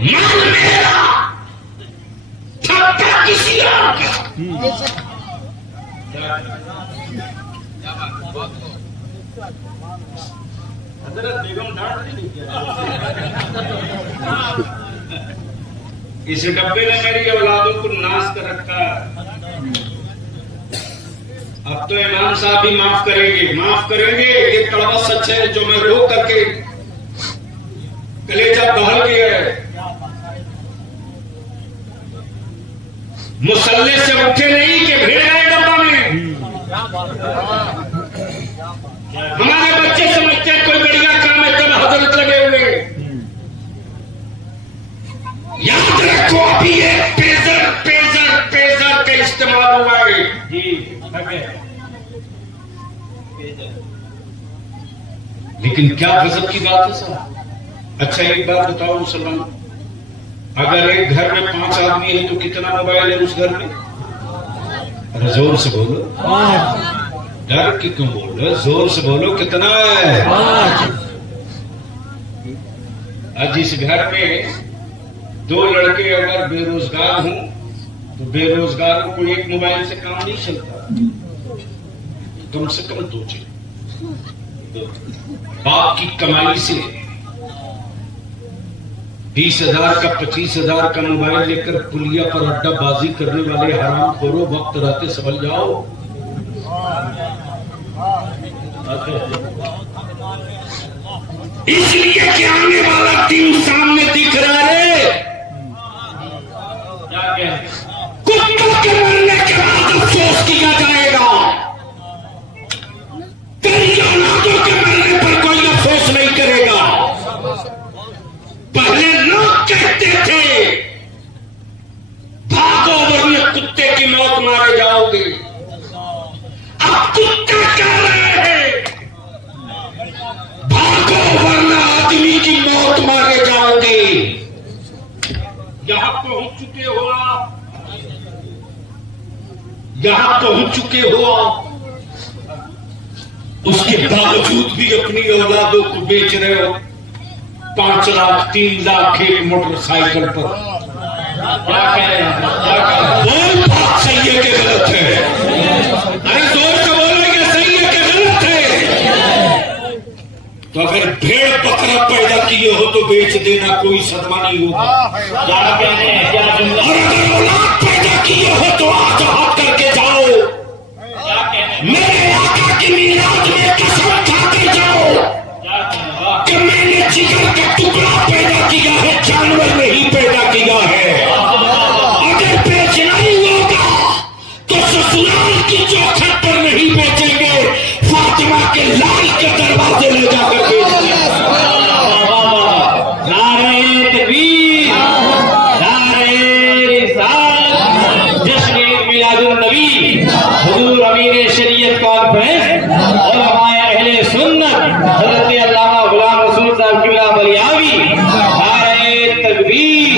माल मेरा, ठप्पा किसी और का। इस डब्बे ने मेरी औलादों को नाश कर रखा। अब तो इमाम साहब भी माफ करेंगे। ये कड़वा सच है जो मैं रो करके कलेजा बहल गया है। मुसल्ले से उठे नहीं कि भिड़ गए डब्बा में। हमारे बच्चे समझते हैं कोई बढ़िया काम है तब हजरत लगे हुए। याद रखो अभी ये पेजर का इस्तेमाल हुआ है जी। लेकिन क्या गजब की बात है साहब। अच्छा एक बात बताओ मुसलमान, अगर एक घर में 5 आदमी है तो कितना मोबाइल है उस घर में? अरे जोर से बोलो, डर की क्यों बोल रहे? जोर से बोलो, कितना है? आज इस घर में 2 लड़के अगर बेरोजगार हों तो बेरोजगारों को एक मोबाइल से काम नहीं चलता। कम से कम 2 चाहिए। बाप की कमाई से 20,000 का 25,000 का मोबाइल लेकर पुलिया पर अड्डाबाजी करने वाले हराम खोरो, वक्त रहते संभल जाओ। इसलिए कि आने वाला दिन सामने दिख रहा है। कुत्तों के मरने के बाद अफसोस किया जाएगा, तेरी औलादों के मरने पर कोई अफसोस नहीं करेगा। पहले लोग कहते थे भागो वरना कुत्ते की मौत मारे जाओगे। अब कुत्ते कह रहे हैं भागो वरना आदमी की मौत मारे जाओगे। यहां पहुंच चुके हो आप, यहां पहुंच चुके हो आप। उसके बावजूद भी अपनी औलादों को बेच रहे हो 5 लाख 3 लाख एक मोटरसाइकिल पर। क्या कह रहे हैं? बोल, बात सही है कि गलत है? अरे जोर से बोलेंगे, सही है कि गलत है? तो अगर भेड़ बकरा पैदा किए हो तो बेच देना, कोई सदमा नहीं होगा। क्या कह रहे हैं? क्या? और अगर औलाद पैदा किए हो तो आज हाथ करके जाओ, मेरे आका की मीराद में कसम खाते जाओ कि मैंने जिगर का टुकड़ा पैदा किया है, जानवर नहीं पैदा किया है। अगर बेचना ही होगा तो ससुराल की चौखट पर नहीं बेचेंगे, फातिमा के लाल के दरवाजे ले जाकर बेचेंगे। नारे तकबीर, नारे रिसालत, जश्न मिलादुन नबी, हुजूर अमीर शरीयत कॉन्फ्रेंस और हमारे अहले सुन्नत हज़रत अल्लामा गुलाम रसूल साहब किबला बलियावी, नारे तकबीर,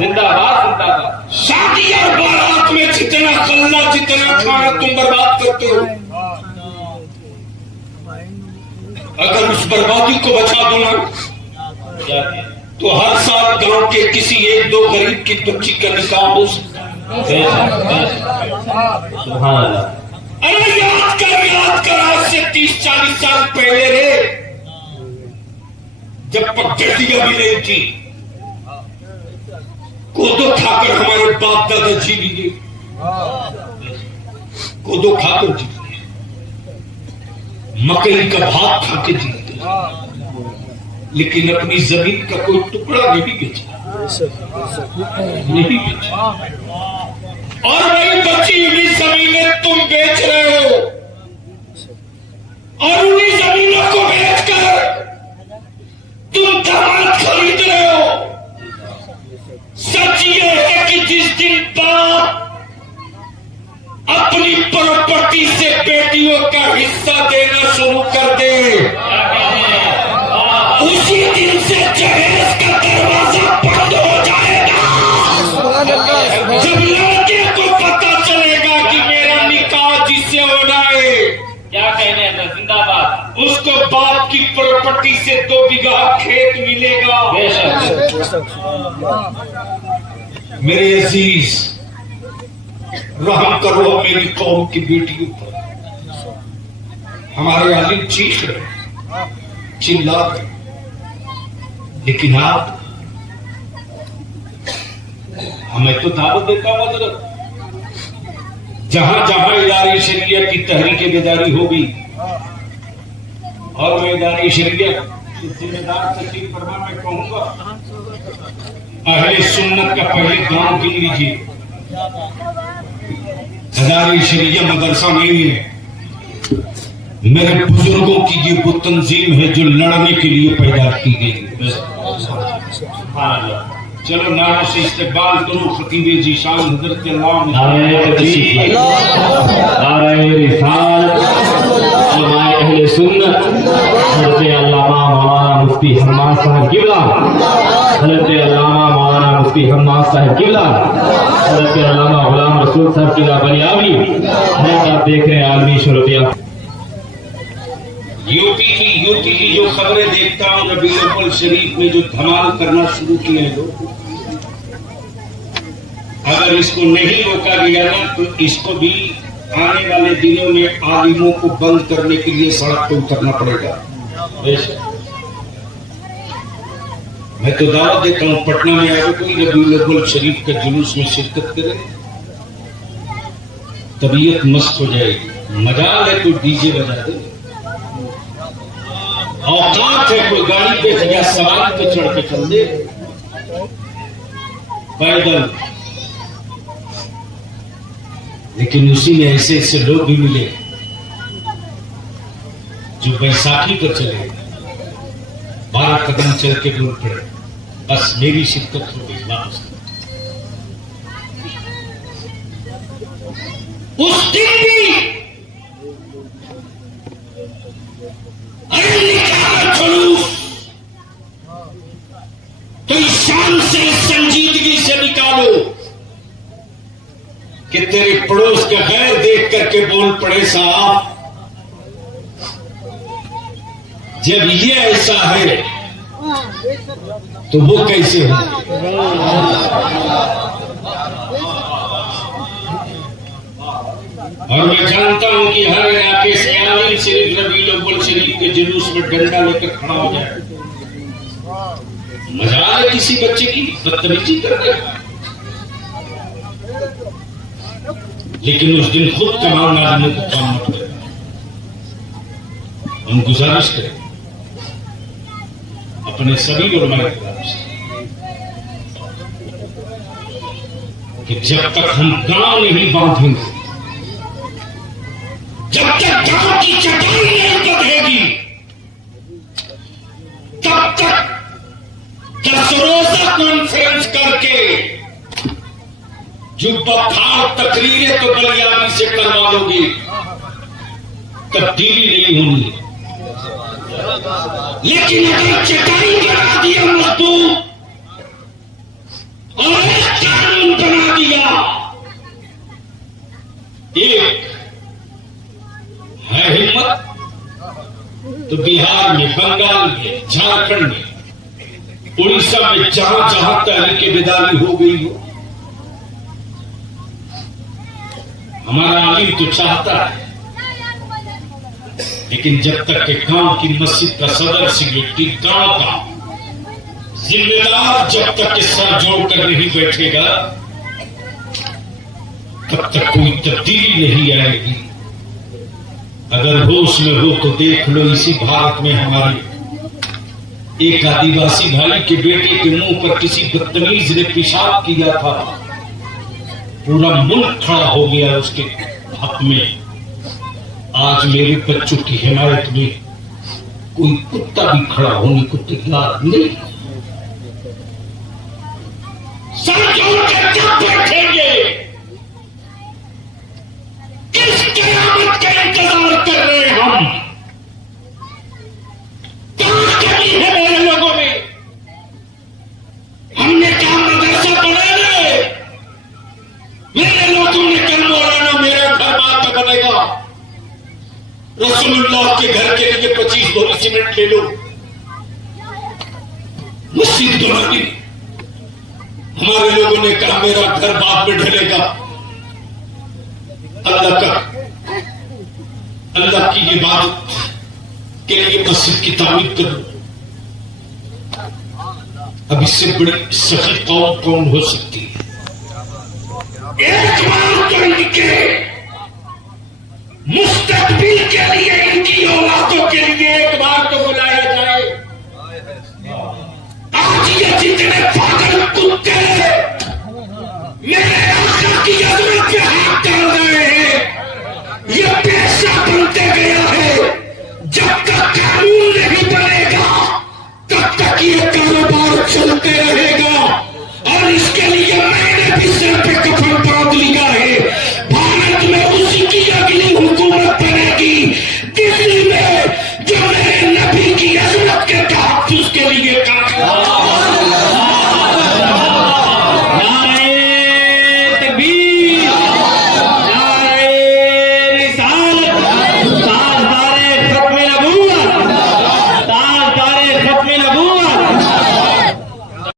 जिंदाबाद जिंदाबाद। शादी और बारात में जितना कल्ला जितना खाना तुम बर्बाद करते हो, अगर उस बर्बादी को बचा दो ना तो हर साल गांव के किसी 1-2 गरीब की बच्ची का निकाह हो सकता है। अरे याद कर आज से 30-40 साल पहले रे, जब पगडंडियां भी नहीं थी, कोदो खाकर हमारे बाप दादा जी लिए, कोदो खाकर जी, मकई का भात खा के जीते, लेकिन अपनी जमीन का कोई टुकड़ा नहीं बेचा, नहीं बेचा। और वही बची हुई जमीनें तुम बेच रहे हो, और उन्हीं जमीनों को बेचकर तुम दामाद खरीद रहे हो। सच ये है कि जिस दिन बाप अपनी प्रॉपर्टी से बेटियों का हिस्सा देना शुरू कर दे, उसी दिन से जहेज का दरवाजा बंद हो जाएगा। जब लड़के को पता चलेगा कि मेरा निकाह जिससे होना है, क्या कहने हैं, जिंदाबाद, उसको बाप की प्रॉपर्टी प्रॉपर्टी से 2 बीघा खेत मिलेगा। मेरे अजीज, रहम करो मेरी कौम की बेटियों पर। हमारे आलिम चीख रहे, चिल्ला रहे, लेकिन आप, हमें तो दावत देता हूं हजरत, जहां जहां इदारे शरीयत की तहरीक बेदारी होगी और मैं इदारे शरीयत जिम्मेदार तस्लीम फरमा मैं कहूंगा, अहले सुन्नत का पहले गांव गिन लीजिए। इदारे शरीयत मदरसा नहीं है, मेरे बुजुर्गों की ये वो तंजीम है जो लड़ने के लिए पैदा की गई। चलो नारों से इस्तेमाल करो खतीब जीशान हजरत मुफ्ती हम्माद साहब किबला, हजरत अल्लामा मौलाना मुफ्ती हम्माद साहब किबला, हजरत अल्लामा गुलाम रसूल साहब किबला बलियावी। आप देख रहे हैं आलमी शोरबिया। यूपी की जो खबरें देखता हूँ, रबीउल अव्वल शरीफ में जो धमाल करना शुरू किए हैं लोग, अगर इसको नहीं रोका गया ना तो इसको भी आने वाले दिनों में आलिमों को बंद करने के लिए सड़क पर उतरना पड़ेगा। मैं तो दावत देता हूँ, पटना में अगर कोई रबीउल अव्वल शरीफ के जुलूस में शिरकत करे, तबीयत मस्त हो जाएगी। मजाल है कोई डीजे बजा दे, औकात है कोई गाड़ी पे या सवारी पे चढ़ के चल दे, पैदल। लेकिन उसी में ऐसे ऐसे लोग भी मिले जो बैसाखी पर चले, 12 कदम चल के दूर पड़े, बस मेरी शिरकत हो गई वापस। उस दिन भी अरे निकालो जुलूस तो शान से, संजीदगी से निकालो कि तेरे पड़ोस का गैर देख करके बोल पड़े साहब, जब ये ऐसा है तो वो कैसे हो। और मैं जानता हूं कि हर इलाके से आलिम सिर्फ रबीउल अव्वल शरीफ के जुलूस में डंडा लेकर खड़ा हो जाए। मजा है किसी बच्चे की बदतमीजी करने का, लेकिन उस दिन खुद तमाम आदमियों को काम मत करें। हम गुजारिश करें अपने सभी उलमाए किराम से कि जब तक हम गांव नहीं बांधेंगे, जब तक गांव की चटाई नहीं बंधेगी, तब तक 10 रोजा कॉन्फ्रेंस करके जुब्बा फाड़ तकरीरें तो बलियाबी से करवा लोगे, तब्दीली नहीं होनी। लेकिन अगर चटाई बना दिया मजदूर और एक कानून बना दिया, एक है हिम्मत, तो बिहार में, बंगाल में, झारखंड में, उड़ीसा में जहां जहां तहरीक बेदारी हो गई हो, हमारा आलिम तो चाहता है, लेकिन जब तक के गांव की मस्जिद का सदर सेक्रेटरी, गांव का जिम्मेदार जब तक के सर जोड़कर नहीं बैठेगा, तब तक कोई तब्दीली नहीं आएगी। अगर होश में हो तो देख लो, इसी भारत में हमारे एक आदिवासी भाई के बेटे के मुंह पर किसी बदतमीज ने पेशाब किया था, पूरा मुल्क खड़ा हो गया उसके हक में। आज मेरे बच्चों की हिमायत में कोई कुत्ता भी खड़ा होने को तैयार नहीं। सर जोड़ के कब बैठेंगे? किस क़यामत का इंतजार कर रहे हैं हम? कहां कमी है मेरे लोगों में? हमने क्या मदरसा पढ़ा? मेरे लोगों ने कल मौलाना मेरा घर बात बनेगा, रसूलुल्लाह के घर के लिए 25 बोरी सीमेंट ले लो, मस्जिद बनाई। हमारे लोगों ने कहा मेरा घर बाद में ढलेगा। अल्लाह की इबादत के लिए मस्जिद की तामीर करो। अब इससे बड़ी सखी कौन कौन हो सकती है? एक बार तो इनके मुस्तकबिल के लिए, इनकी औलादों के लिए एक बार तो बुलाया जाए। आज ये जितने पागल कुत्ते मेरे आका की अजमत पे हाथ डाल रहे हैं, ये पेशा बनते गया है। जब तक कानून नहीं बनेगा तब तक ये कारोबार चलते रहेगा। और इसके लिए मैंने भी सिर पे कफन बांध लिया है।